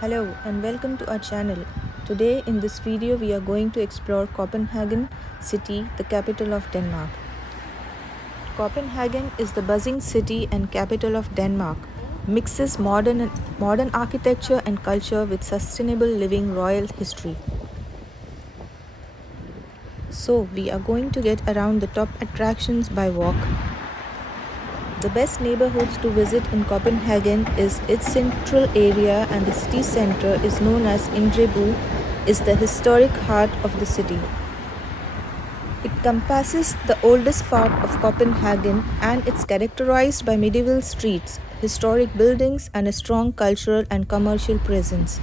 Hello and welcome to our channel. Today in this video we are going to explore Copenhagen city, the capital of Denmark. Copenhagen is the buzzing city and capital of Denmark. Mixes modern architecture and culture with sustainable living royal history. So we are going to get around the top attractions by walk. The best neighborhoods to visit in Copenhagen is its central area, and the city center is known as Indre By, is the historic heart of the city. It compasses the oldest part of Copenhagen and it's characterized by medieval streets, historic buildings and a strong cultural and commercial presence.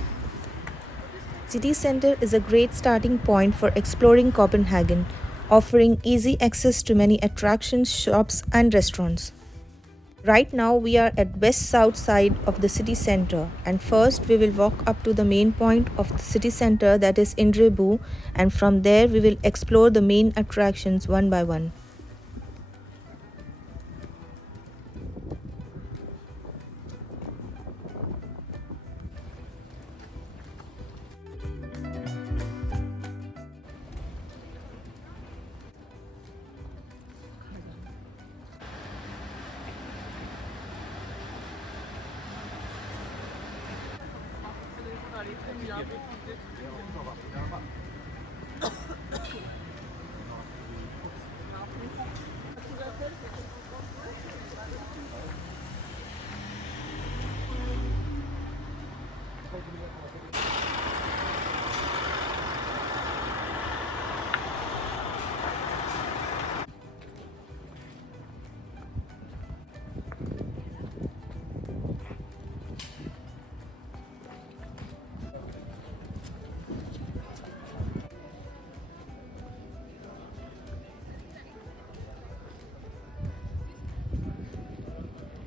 City center is a great starting point for exploring Copenhagen, offering easy access to many attractions, shops and restaurants. Right now we are at west-south side of the city center, and first we will walk up to the main point of the city center, that is Indre By, and from there we will explore the main attractions one by one.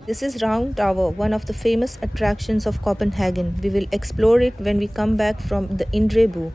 This is Round Tower, one of the famous attractions of Copenhagen. We will explore it when we come back from the Indre By.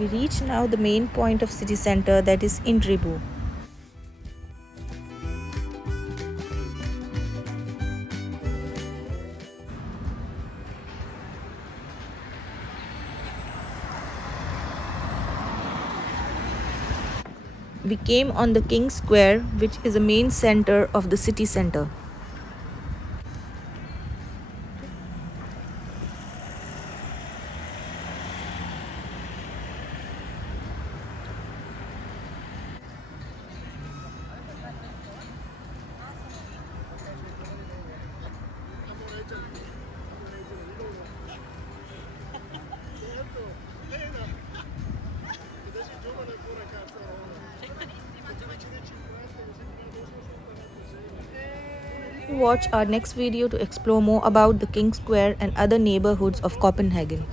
We reach now the main point of city center, that is Indre By. We came on the King's Square, which is a main center of the city center. Watch our next video to explore more about the King Square and other neighborhoods of Copenhagen.